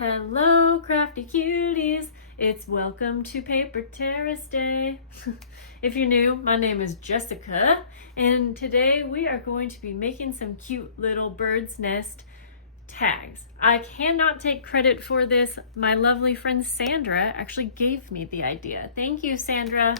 Hello, crafty cuties. It's welcome to Paper Terrace Day. If you're new, my name is Jessica, and today we are going to be making some cute little bird's nest tags. I cannot take credit for this. My lovely friend Sandra actually gave me the idea. Thank you, Sandra.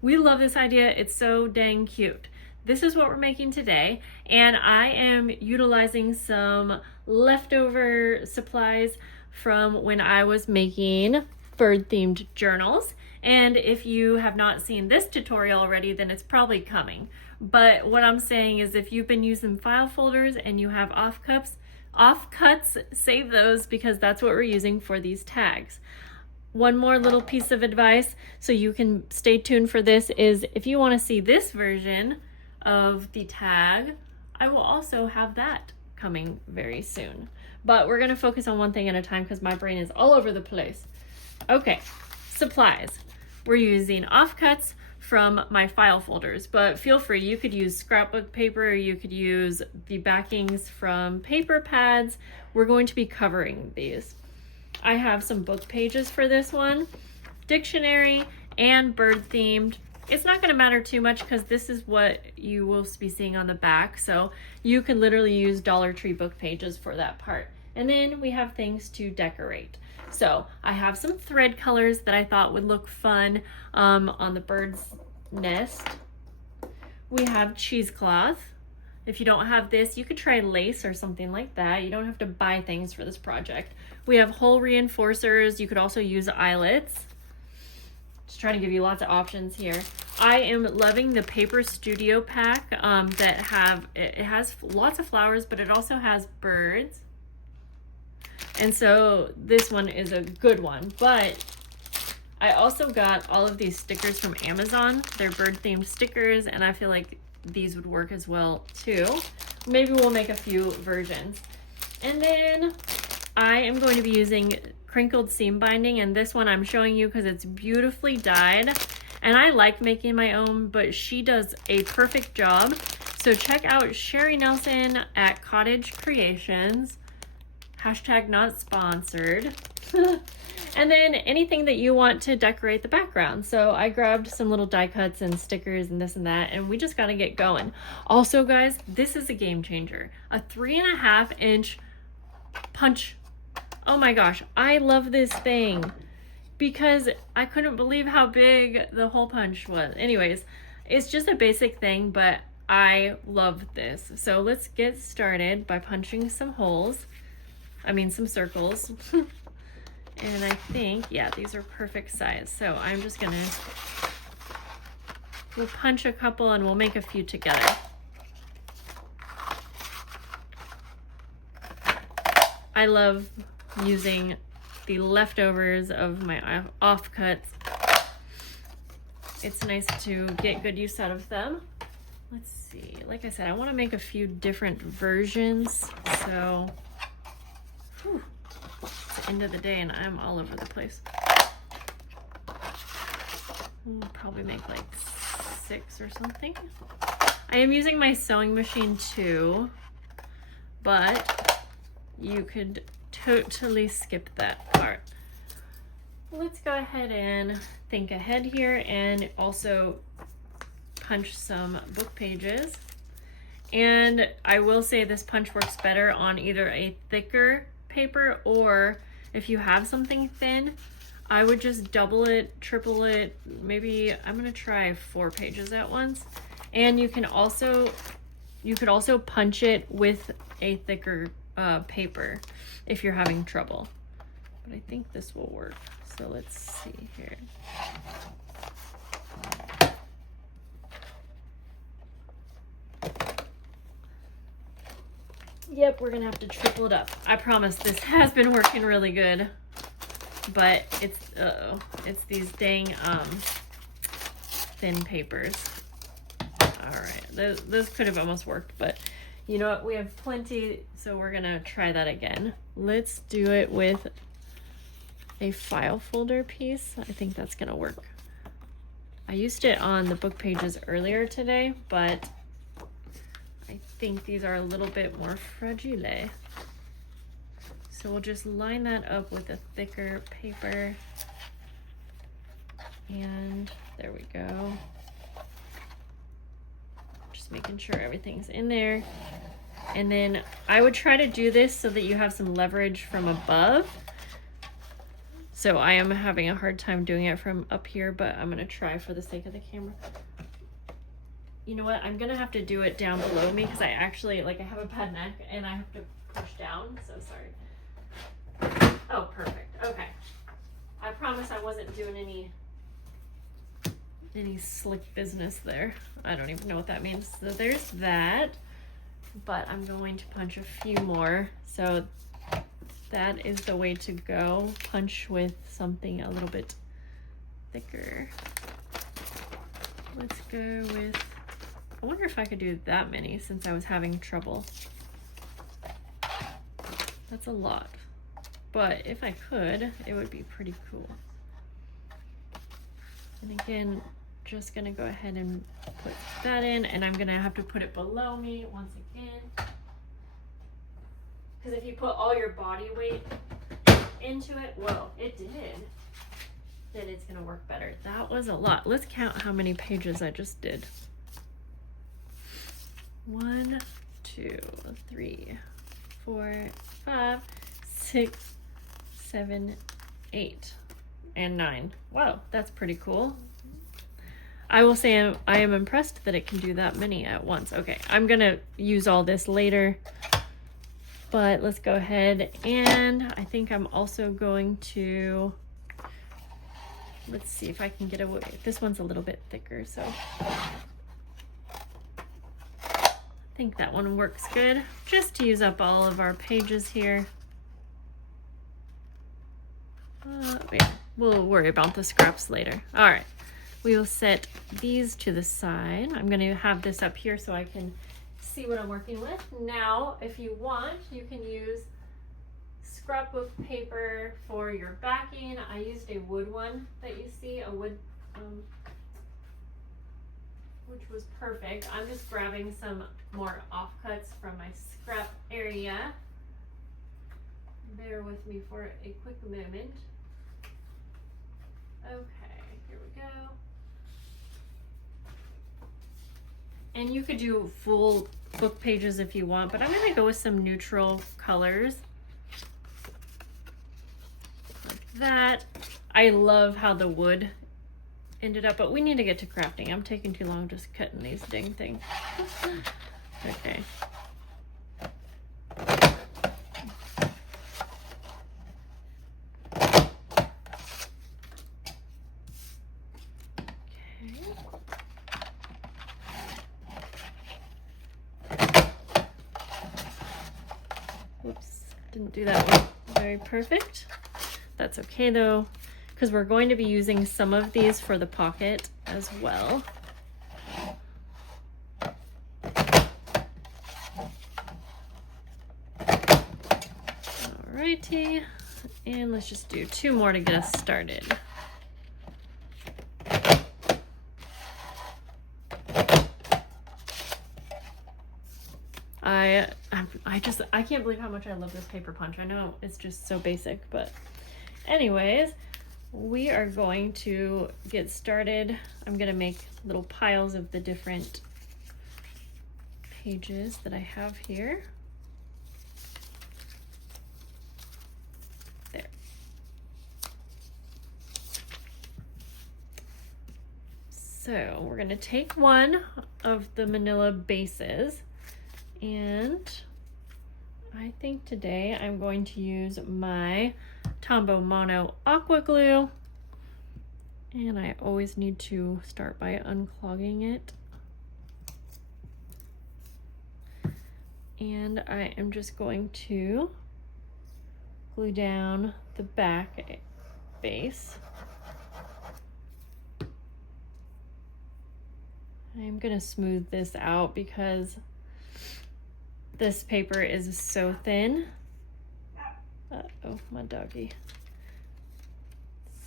We love this idea. It's so dang cute. This is what we're making today, and I am utilizing some leftover supplies from when I was making bird-themed journals. And if you have not seen this tutorial already, then it's probably coming. But what I'm saying is if you've been using file folders and you have offcuts, save those because that's what we're using for these tags. One more little piece of advice so you can stay tuned for this is if you want to see this version of the tag, I will also have that coming very soon. But we're going to focus on one thing at a time because my brain is all over the place. Okay, supplies. We're using offcuts from my file folders, but feel free, you could use scrapbook paper, you could use the backings from paper pads. We're going to be covering these. I have some book pages for this one, dictionary, and bird themed. It's not going to matter too much because this is what you will be seeing on the back, so you can literally use Dollar Tree book pages for that part. And then we have things to decorate. So I have some thread colors that I thought would look fun on the bird's nest. We have cheesecloth. If you don't have this, you could try lace or something like that. You don't have to buy things for this project. We have hole reinforcers. You could also use eyelets. Just trying to give you lots of options here. I am loving the Paper Studio pack it has lots of flowers, but it also has birds. And so this one is a good one, but I also got all of these stickers from Amazon. They're bird themed stickers, and I feel like these would work as well too. Maybe we'll make a few versions. And then I am going to be using crinkled seam binding, and this one I'm showing you because it's beautifully dyed, and I like making my own, but she does a perfect job. So check out Sherry Nelson at Cottage Creations. Hashtag not sponsored. And then anything that you want to decorate the background. So I grabbed some little die cuts and stickers and this and that, and we just got to get going. Also, guys, this is a game changer. A 3.5-inch punch. Oh my gosh, I love this thing because I couldn't believe how big the hole punch was. Anyways, it's just a basic thing, but I love this. So let's get started by punching some holes. Some circles. And I think, yeah, these are perfect size. So I'm just gonna, we'll punch a couple and we'll make a few together. I love using the leftovers of my offcuts. It's nice to get good use out of them. Let's see, like I said, I want to make a few different versions. So it's the end of the day and I'm all over the place. We'll probably make like 6 or something. I am using my sewing machine too, but you could totally skip that part. Let's go ahead and think ahead here and also punch some book pages. And I will say this punch works better on either a thicker paper, or if you have something thin, I would just double it, triple it. Maybe I'm gonna try 4 pages at once. And you could also punch it with a thicker paper if you're having trouble. But I think this will work. So let's see here. Yep, we're gonna have to triple it up. I promise this has been working really good, but it's these dang thin papers. All right, those could have almost worked, but you know what? We have plenty, so we're gonna try that again. Let's do it with a file folder piece. I think that's gonna work. I used it on the book pages earlier today, but I think these are a little bit more fragile. So we'll just line that up with a thicker paper. And there we go. Just making sure everything's in there. And then I would try to do this so that you have some leverage from above. So I am having a hard time doing it from up here, but I'm gonna try for the sake of the camera. You know what? I'm gonna have to do it down below me because I actually, like, I have a bad neck and I have to push down, so sorry. Oh, perfect. Okay. I promise I wasn't doing any slick business there. I don't even know what that means. So there's that, but I'm going to punch a few more. So that is the way to go. Punch with something a little bit thicker. Let's go with, I wonder if I could do that many since I was having trouble. That's a lot, but if I could, it would be pretty cool. And again, just gonna go ahead and put that in, and I'm gonna have to put it below me once again. Because if you put all your body weight into it, whoa, it did, then it's gonna work better. That was a lot. Let's count how many pages I just did. 1, 2, 3, 4, 5, 6, 7, 8, and 9. Wow, that's pretty cool. I will say I am impressed that it can do that many at once. Okay, I'm gonna use all this later, but let's go ahead, and I think I'm also going to, let's see if I can get away. This one's a little bit thicker, so I think that one works good. Just to use up all of our pages here. Wait, we'll worry about the scraps later. All right, we will set these to the side. I'm gonna have this up here so I can see what I'm working with. Now, if you want, you can use scrapbook paper for your backing. I used a wood one that you see, a wood, which was perfect. I'm just grabbing some more offcuts from my scrap area. Bear with me for a quick moment. Okay, here we go. And you could do full book pages if you want, but I'm gonna go with some neutral colors. Like that. I love how the wood ended up, but we need to get to crafting. I'm taking too long just cutting these dang things. Okay. Whoops, didn't do that one very perfect. That's okay though, because we're going to be using some of these for the pocket as well. Alrighty, and let's just do 2 more to get us started. I can't believe how much I love this paper punch. I know it's just so basic, but anyways, we are going to get started. I'm gonna make little piles of the different pages that I have here. There. So we're gonna take one of the manila bases, and I think today I'm going to use my Tombow Mono Aqua Glue, and I always need to start by unclogging it. And I am just going to glue down the back base. I'm gonna smooth this out because this paper is so thin. Uh-oh, my doggy.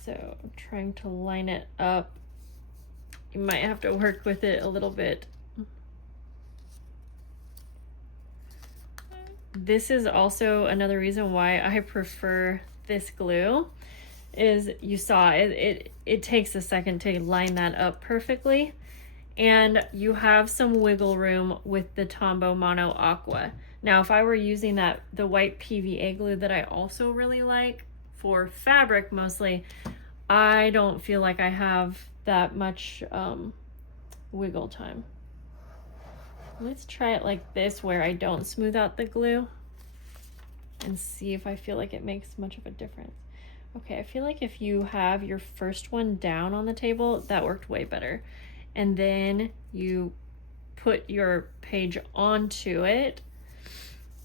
So I'm trying to line it up. You might have to work with it a little bit. this is also another reason why I prefer this glue. Is you saw it takes a second to line that up perfectly, and you have some wiggle room with the Tombow Mono Aqua. Now if I were using the white PVA glue that I also really like for fabric mostly, I don't feel like I have that much wiggle time. Let's try it like this, where I don't smooth out the glue, and see if I feel like it makes much of a difference. Okay, I feel like if you have your first one down on the table, that worked way better. And then you put your page onto it.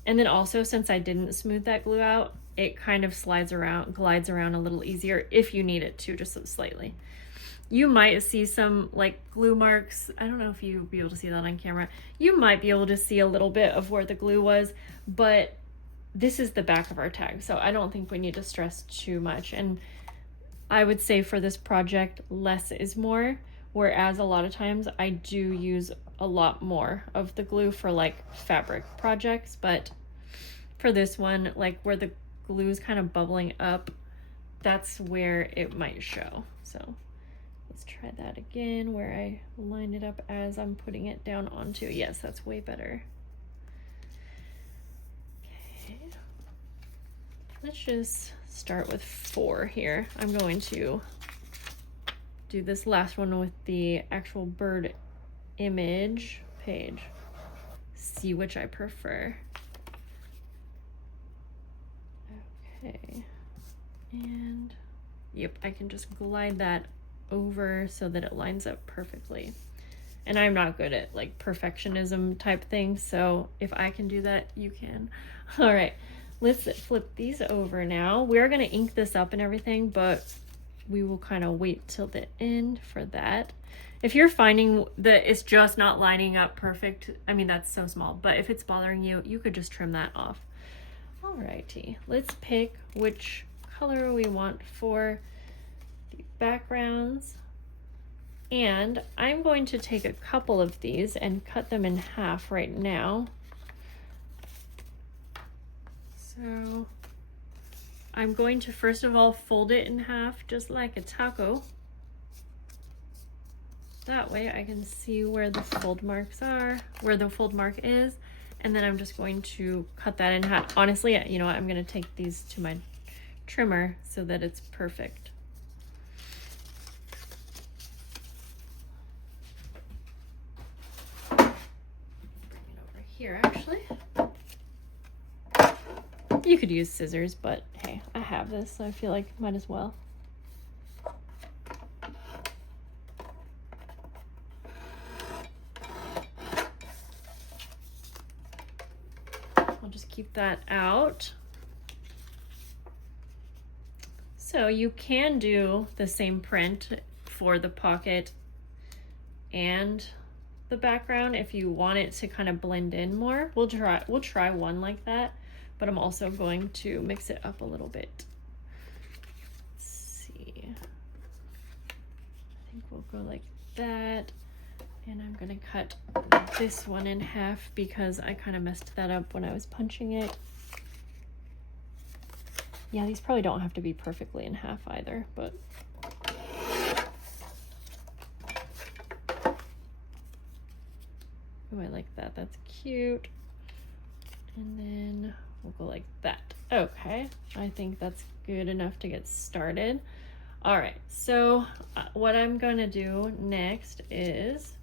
And then also, since I didn't smooth that glue out, it kind of glides around a little easier if you need it to, just so slightly. You might see some like glue marks. I don't know if you'll be able to see that on camera. You might be able to see a little bit of where the glue was, but this is the back of our tag, so I don't think we need to stress too much. And I would say for this project, less is more, whereas a lot of times I do use a lot more of the glue for like fabric projects, but for this one, like where the glue is kind of bubbling up, that's where it might show. So let's try that again, where I line it up as I'm putting it down onto. Yes, that's way better. Let's just start with 4 here. I'm going to do this last one with the actual bird image page. See which I prefer. Okay. And yep, I can just glide that over so that it lines up perfectly. And I'm not good at like perfectionism type things, so if I can do that, you can. All right. Let's flip these over now. We're gonna ink this up and everything, but we will kind of wait till the end for that. If you're finding that it's just not lining up perfect, I mean, that's so small, but if it's bothering you, you could just trim that off. Alrighty, let's pick which color we want for the backgrounds. And I'm going to take a couple of these and cut them in half right now. So I'm going to first of all fold it in half just like a taco. That way I can see where the fold marks are, where the fold mark is, and then I'm just going to cut that in half. Honestly, you know what, I'm going to take these to my trimmer so that it's perfect. Bring it over here actually. You could use scissors, but hey, I have this, so I feel like might as well. I'll just keep that out. So you can do the same print for the pocket and the background if you want it to kind of blend in more. We'll try one like that. But I'm also going to mix it up a little bit. Let's see. I think we'll go like that. And I'm gonna cut this one in half because I kind of messed that up when I was punching it. Yeah, these probably don't have to be perfectly in half either, but. Oh, I like that, that's cute. And then we'll go like that. Okay, I think that's good enough to get started. All right, so what I'm gonna do next is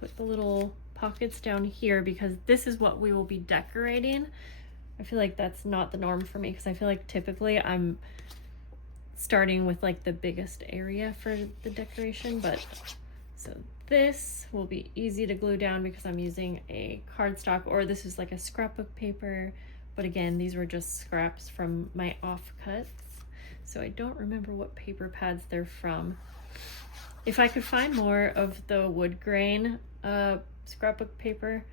put the little pockets down here because this is what we will be decorating. I feel like that's not the norm for me because I feel like typically I'm starting with like the biggest area for the decoration, but so this will be easy to glue down because I'm using a cardstock, or this is like a scrapbook paper. But again, these were just scraps from my offcuts. So I don't remember what paper pads they're from. If I could find more of the wood grain scrapbook paper,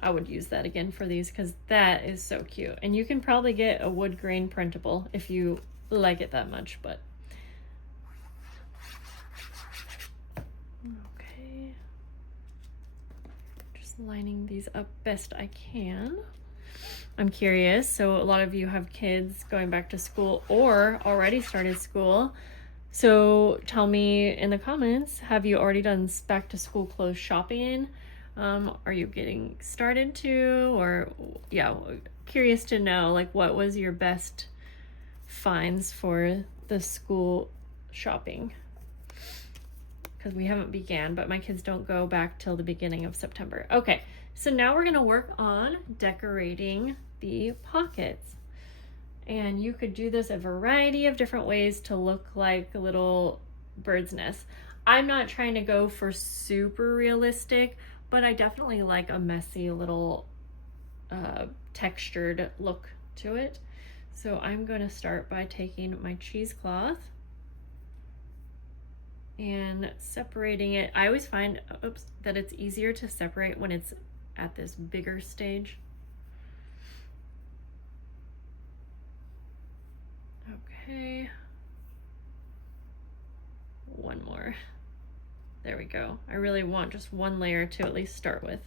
I would use that again for these because that is so cute. And you can probably get a wood grain printable if you like it that much, but. Okay. Just lining these up best I can. I'm curious. So a lot of you have kids going back to school or already started school. So tell me in the comments, have you already done back to school clothes shopping? Are you getting started to, or yeah, curious to know like what was your best finds for the school shopping? Because we haven't began, but my kids don't go back till the beginning of September. Okay, so now we're gonna work on decorating the pockets. And you could do this a variety of different ways to look like a little bird's nest. I'm not trying to go for super realistic, but I definitely like a messy little textured look to it. So I'm going to start by taking my cheesecloth and separating it. I always find that it's easier to separate when it's at this bigger stage. Okay, one more. There we go. I really want just one layer to at least start with.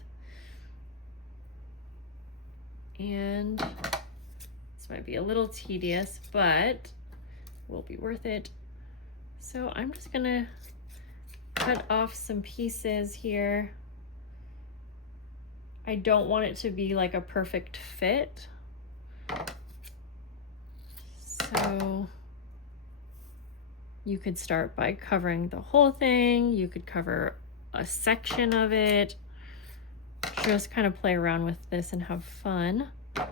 And this might be a little tedious, but will be worth it. So I'm just gonna cut off some pieces here. I don't want it to be like a perfect fit. So you could start by covering the whole thing. You could cover a section of it. Just kind of play around with this and have fun. All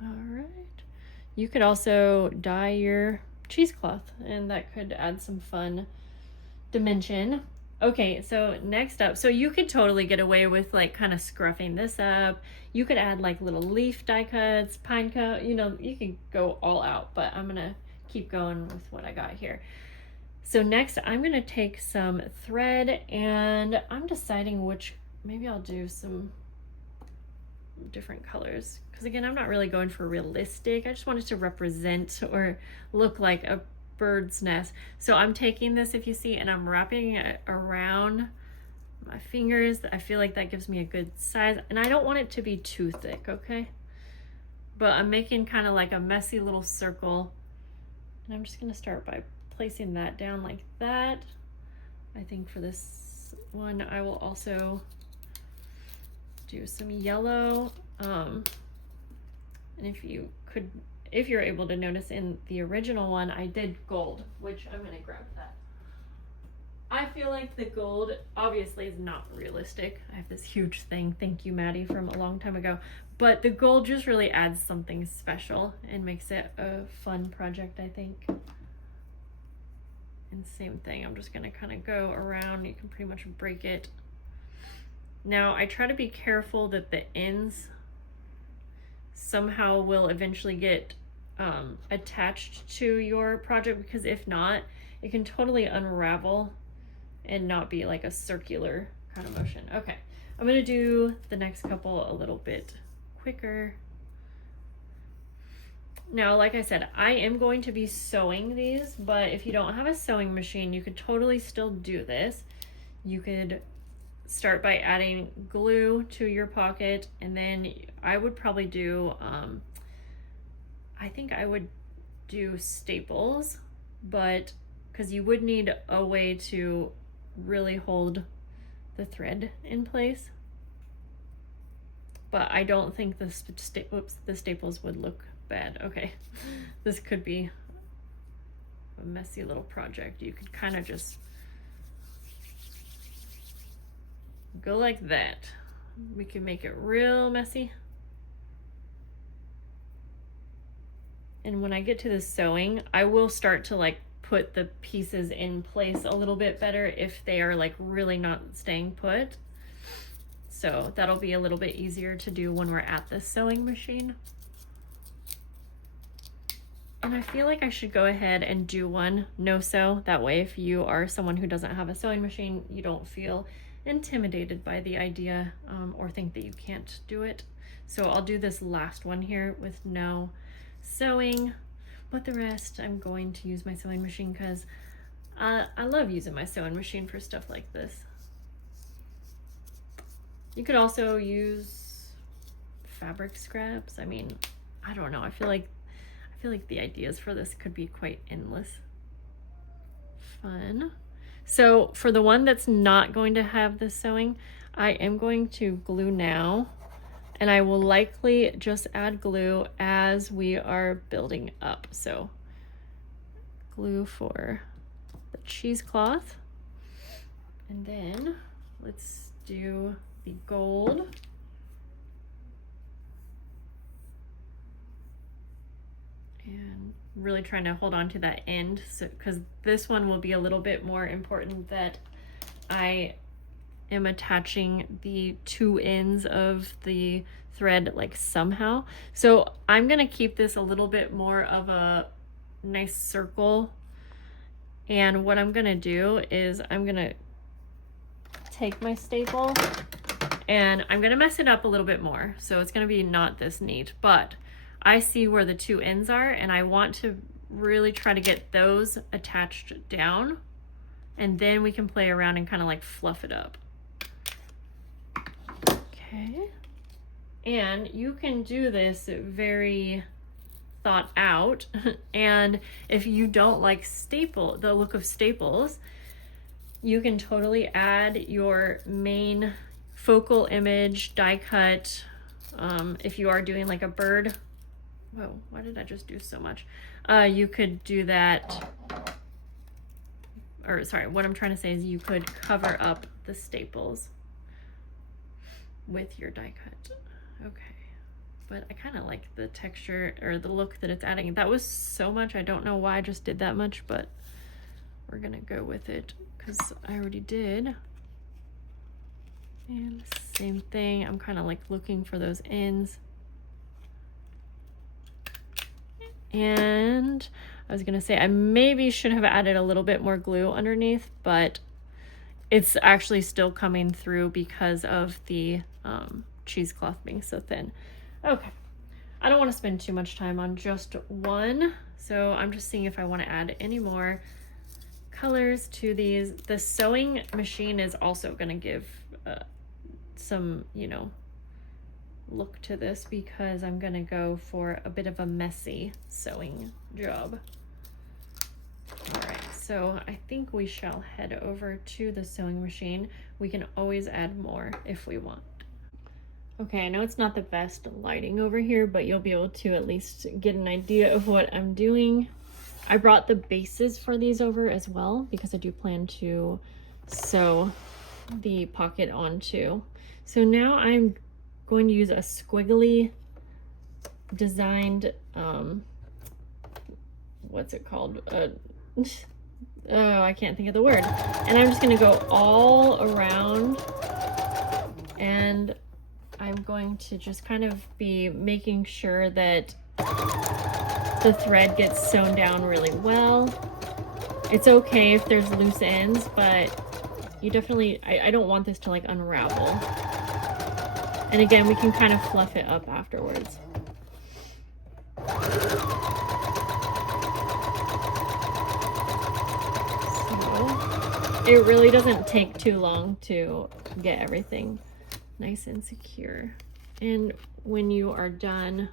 right. You could also dye your cheesecloth, and that could add some fun dimension. Okay, so next up, so you could totally get away with like kind of scruffing this up. You could add like little leaf die cuts, pine cut, you know, you could go all out, but I'm gonna keep going with what I got here. So next I'm gonna take some thread, and I'm deciding which, maybe I'll do some different colors. Because again, I'm not really going for realistic. I just wanted to represent or look like a bird's nest. So I'm taking this, if you see, and I'm wrapping it around my fingers. I feel like that gives me a good size, and I don't want it to be too thick, okay? But I'm making kind of like a messy little circle, and I'm just gonna start by placing that down like that. I think for this one I will also do some yellow, and if you're able to notice, in the original one I did gold, which I'm gonna grab that. I feel like the gold obviously is not realistic. I have this huge thing, thank you Maddie, from a long time ago, but the gold just really adds something special and makes it a fun project, I think. And same thing, I'm just gonna kind of go around. You can pretty much break it. Now I try to be careful that the ends somehow will eventually get attached to your project, because if not, it can totally unravel and not be like a circular kind of motion. Okay, I'm gonna do the next couple a little bit quicker. Now, like I said, I am going to be sewing these, but if you don't have a sewing machine, you could totally still do this. You could start by adding glue to your pocket, and then I would probably do, I think I would do staples, but because you would need a way to really hold the thread in place. But I don't think the staples would look bad. Okay, this could be a messy little project. You could kind of just go like that. We can make it real messy. And when I get to the sewing, I will start to like put the pieces in place a little bit better if they are like really not staying put. So that'll be a little bit easier to do when we're at the sewing machine. And I feel like I should go ahead and do one no sew. That way, if you are someone who doesn't have a sewing machine, you don't feel intimidated by the idea or think that you can't do it. So I'll do this last one here with no sewing, but the rest I'm going to use my sewing machine because I love using my sewing machine for stuff like this. You could also use fabric scraps. I mean, I don't know. I feel like the ideas for this could be quite endless. Fun. So for the one that's not going to have the sewing, I am going to glue now, and I will likely just add glue as we are building up. So glue for the cheesecloth, and then let's do the gold. And really trying to hold on to that end, so because this one will be a little bit more important, that I am attaching the two ends of the thread like somehow. So I'm gonna keep this a little bit more of a nice circle, and what I'm gonna do is I'm gonna take my staple and I'm gonna mess it up a little bit more, so it's gonna be not this neat, but I see where the two ends are, and I want to really try to get those attached down, and then we can play around and kind of like fluff it up. Okay. And you can do this very thought out, and if you don't like the look of staples, you can totally add your main focal image die cut. If you are doing like a bird, whoa, why did I just do so much? You could do that, or sorry, what I'm trying to say is you could cover up the staples with your die cut. Okay, but I kind of like the texture or the look that it's adding. That was so much, I don't know why I just did that much, but we're gonna go with it because I already did. And same thing, I'm kind of like looking for those ends. And I was gonna say I maybe should have added a little bit more glue underneath, but it's actually still coming through because of the cheesecloth being so thin. Okay, I don't want to spend too much time on just one, so I'm just seeing if I want to add any more colors to these. The sewing machine is also gonna give some, you know, look to this, because I'm gonna go for a bit of a messy sewing job. All right, so I think we shall head over to the sewing machine. We can always add more if we want. Okay, I know it's not the best lighting over here, but you'll be able to at least get an idea of what I'm doing. I brought the bases for these over as well, because I do plan to sew the pocket onto. So now I'm going to use a squiggly designed, what's it called? Oh, I can't think of the word. And I'm just gonna go all around, and I'm going to just kind of be making sure that the thread gets sewn down really well. It's okay if there's loose ends, but you definitely, I don't want this to like unravel. And again, we can kind of fluff it up afterwards. So it really doesn't take too long to get everything nice and secure. And when you are done,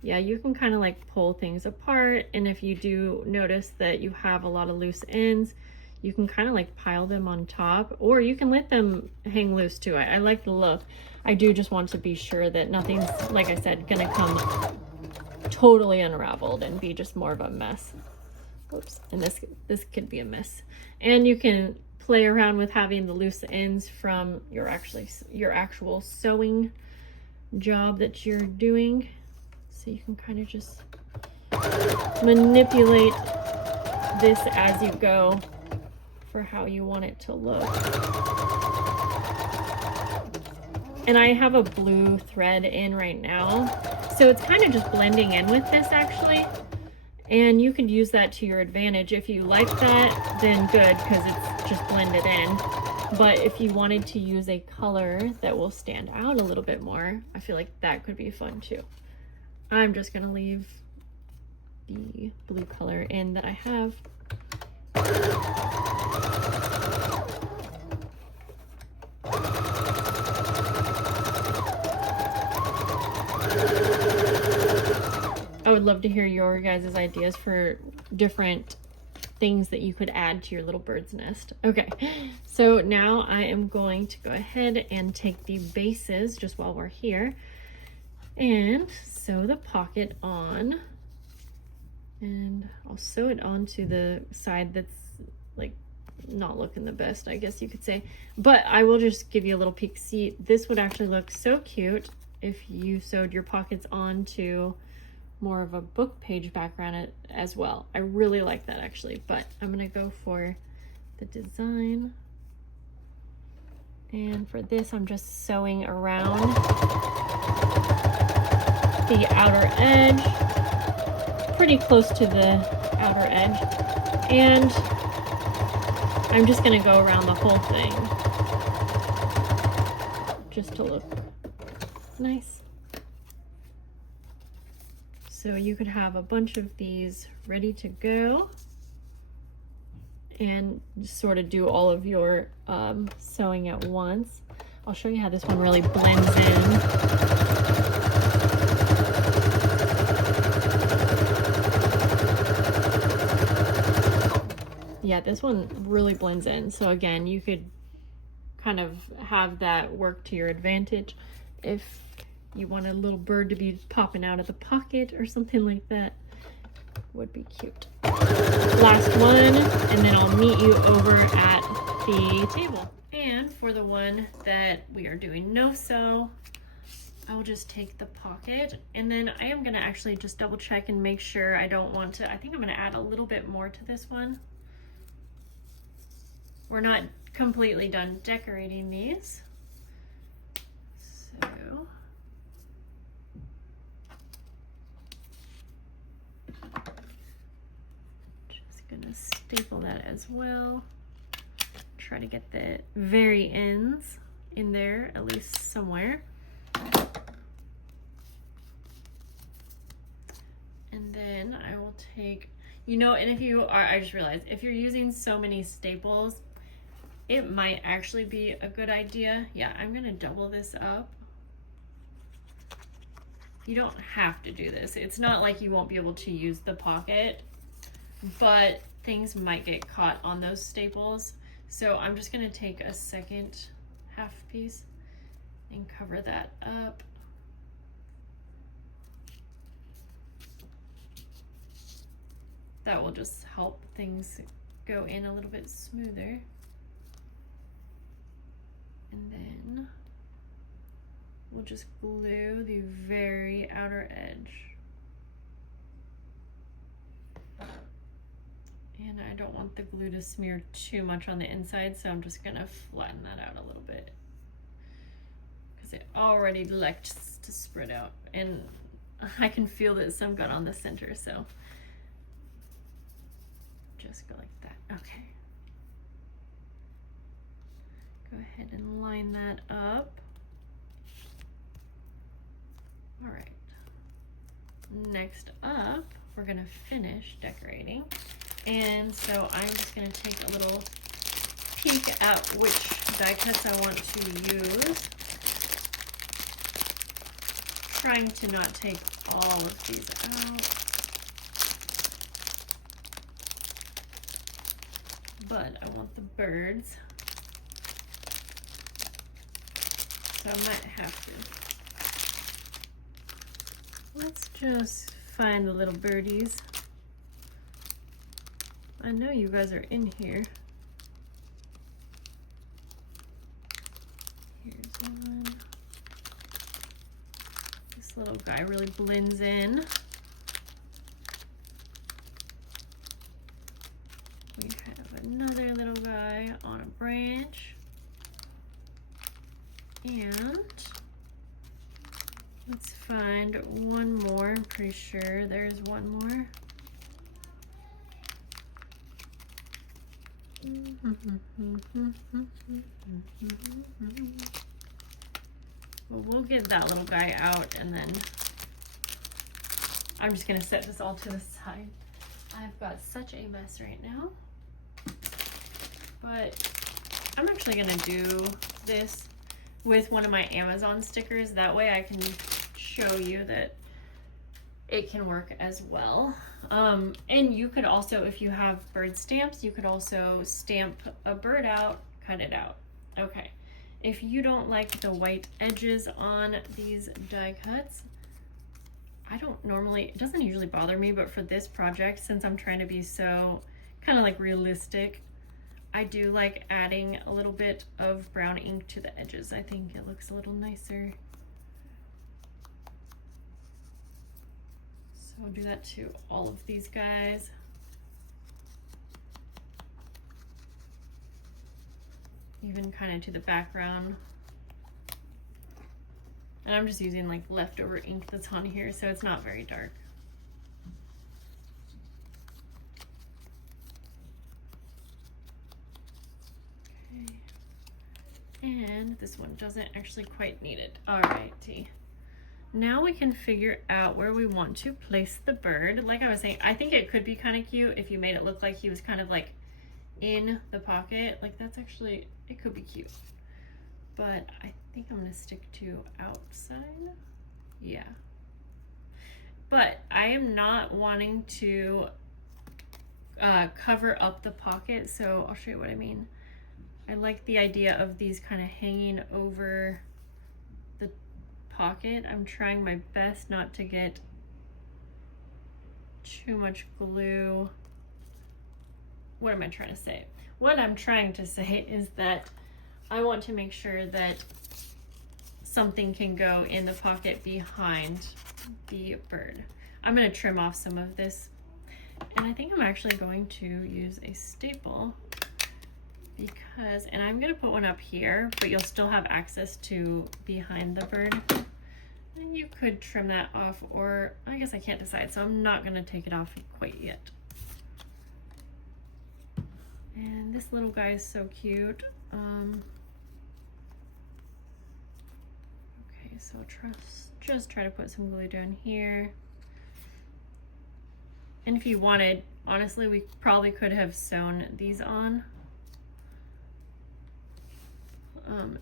yeah, you can kind of like pull things apart. And if you do notice that you have a lot of loose ends, you can kind of like pile them on top, or you can let them hang loose too. I like the look. I do just want to be sure that nothing's, like I said, gonna come totally unraveled and be just more of a mess. Oops, and this could be a mess. And you can play around with having the loose ends from your actual sewing job that you're doing. So you can kind of just manipulate this as you go for how you want it to look. And I have a blue thread in right now, so it's kind of just blending in with this actually. And you could use that to your advantage. If you like that, then good, because it's just blended in. But if you wanted to use a color that will stand out a little bit more, I feel like that could be fun too. I'm just gonna leave the blue color in that I have. I would love to hear your guys' ideas for different things that you could add to your little bird's nest. Okay, so now I am going to go ahead and take the bases just while we're here and sew the pocket on. And I'll sew it onto the side that's like not looking the best, I guess you could say. But I will just give you a little peek. See, this would actually look so cute if you sewed your pockets onto more of a book page background as well. I really like that actually, but I'm gonna go for the design. And for this, I'm just sewing around the outer edge, pretty close to the outer edge. And I'm just gonna go around the whole thing just to look nice. So you could have a bunch of these ready to go and sort of do all of your sewing at once. I'll show you how this one really blends in. Yeah, this one really blends in. So again, you could kind of have that work to your advantage if you want a little bird to be popping out of the pocket or something like that. Would be cute. Last one, and then I'll meet you over at the table. And for the one that we are doing no sew, I'll just take the pocket, and then I am gonna actually just double check and make sure I don't want to, I think I'm gonna add a little bit more to this one. We're not completely done decorating these. So just gonna staple that as well. Try to get the very ends in there, at least somewhere. And then I will take, you know, and if you are, I just realized, if you're using so many staples, it might actually be a good idea. Yeah, I'm gonna double this up. You don't have to do this. It's not like you won't be able to use the pocket, but things might get caught on those staples. So I'm just gonna take a second half piece and cover that up. That will just help things go in a little bit smoother. And then we'll just glue the very outer edge. And I don't want the glue to smear too much on the inside, so I'm just gonna flatten that out a little bit because it already likes to spread out, and I can feel that some got on the center, so just go like that. Okay. Go ahead and line that up. All right. Next up, we're gonna finish decorating. And so I'm just gonna take a little peek at which die cuts I want to use. Trying to not take all of these out. But I want the birds. So I might have to. Let's just find the little birdies. I know you guys are in here. Here's one. This little guy really blends in. We have another little guy on a branch. And let's find one more. I'm pretty sure there's one more. Well, we'll get that little guy out, and then I'm just gonna set this all to the side. I've got such a mess right now, but I'm actually gonna do this with one of my Amazon stickers. That way I can show you that it can work as well. And you could also, if you have bird stamps, you could also stamp a bird out, cut it out. Okay, if you don't like the white edges on these die cuts, it doesn't usually bother me, but for this project, since I'm trying to be so kind of like realistic, I do like adding a little bit of brown ink to the edges. I think it looks a little nicer. So I'll do that to all of these guys. Even kind of to the background. And I'm just using like leftover ink that's on here, so it's not very dark. Okay. And this one doesn't actually quite need it. Alrighty. Now we can figure out where we want to place the bird. Like I was saying, I think it could be kind of cute if you made it look like he was kind of like in the pocket. Like that's actually, it could be cute. But I think I'm gonna stick to outside. Yeah. But I am not wanting to cover up the pocket, so I'll show you what I mean. I like the idea of these kind of hanging over the pocket. I'm trying my best not to get too much glue. What am I trying to say? What I'm trying to say is that I want to make sure that something can go in the pocket behind the bird. I'm going to trim off some of this, and I think I'm actually going to use a staple because, and I'm going to put one up here, but you'll still have access to behind the bird. And you could trim that off, or I guess I can't decide, so I'm not going to take it off quite yet. And this little guy is so cute. Okay, so just try to put some glue down here. And if you wanted, honestly, we probably could have sewn these on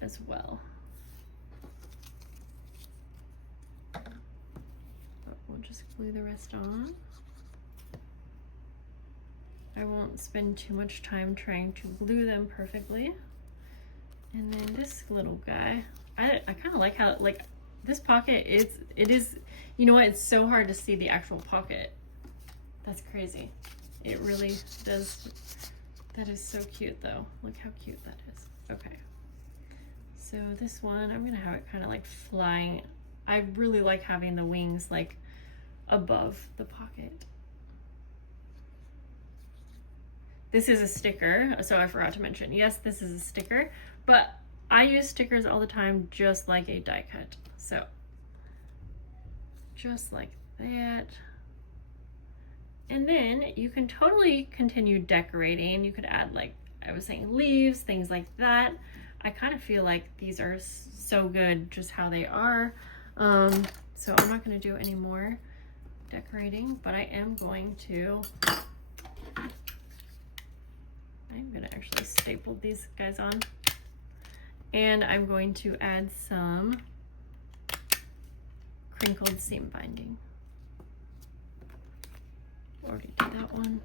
as well. But we'll just glue the rest on. I won't spend too much time trying to glue them perfectly. And then this little guy, I kind of like how, like, this pocket it is, you know what, it's so hard to see the actual pocket. That's crazy. It really does. That is so cute though. Look how cute that is. Okay. So this one, I'm gonna have it kind of like flying. I really like having the wings like above the pocket. This is a sticker, so I forgot to mention. Yes, this is a sticker, but I use stickers all the time just like a die cut. So just like that. And then you can totally continue decorating. You could add, like I was saying, leaves, things like that. I kind of feel like these are so good just how they are. So I'm not going to do any more decorating, but I am going to actually staple these guys on. And I'm going to add some crinkled seam binding. Already did that one.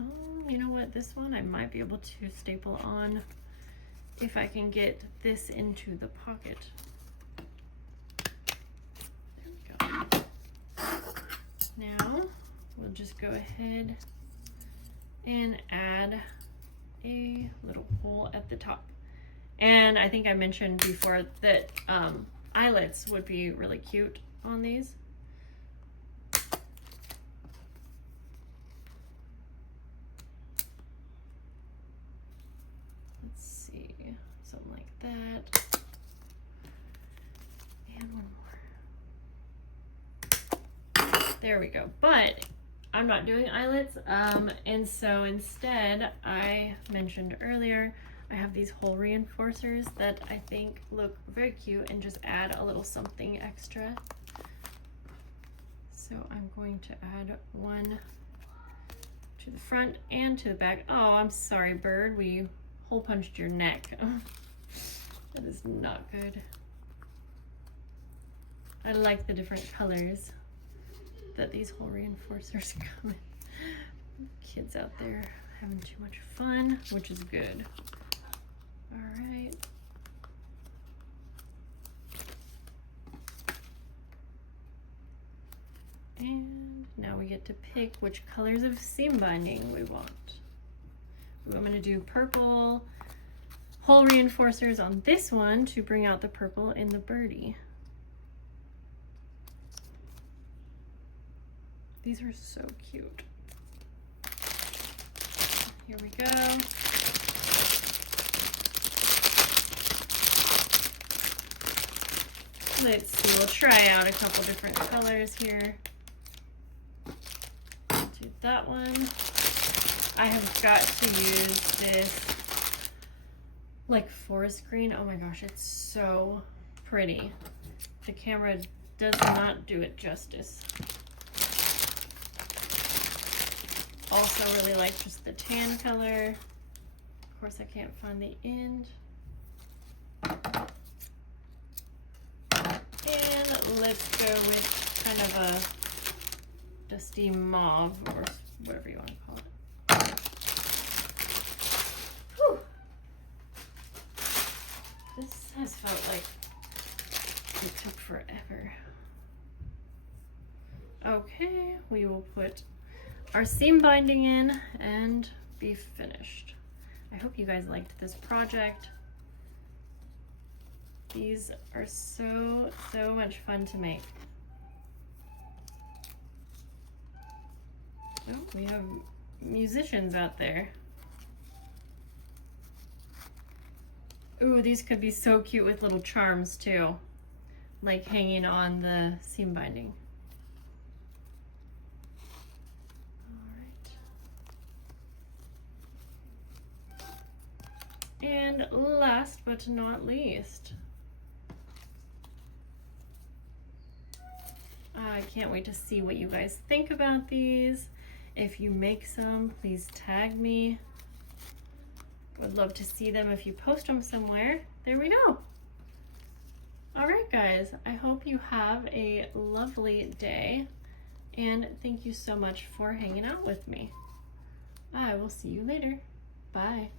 Oh, you know what? This one I might be able to staple on if I can get this into the pocket. There we go. Now we'll just go ahead and add a little hole at the top. And I think I mentioned before that eyelets would be really cute on these. Let's see, something like that. And one more. There we go. But I'm not doing eyelets, and so instead, I mentioned earlier, I have these hole reinforcers that I think look very cute and just add a little something extra. So I'm going to add one to the front and to the back. Oh, I'm sorry, bird, we hole punched your neck. That is not good. I like the different colors. that these hole reinforcers come in. Kids out there having too much fun, which is good. All right. And now we get to pick which colors of seam binding we want. I'm going to do purple hole reinforcers on this one to bring out the purple in the birdie. These are so cute. Here we go. Let's see, we'll try out a couple different colors here. Do that one. I have got to use this like forest green. Oh my gosh, it's so pretty. The camera does not do it justice. Also really like just the tan color. Of course, I can't find the end. And let's go with kind of a dusty mauve or whatever you want to call it. Whew. This has felt like it took forever. Okay, we will put our seam binding in and be finished. I hope you guys liked this project. These are so much fun to make. Oh, we have musicians out there. Ooh, these could be so cute with little charms too, like hanging on the seam binding. And last but not least, I can't wait to see what you guys think about these. If you make some, please tag me. Would love to see them if you post them somewhere. There we go. All right, guys, I hope you have a lovely day, and thank you so much for hanging out with me. I will see you later. Bye.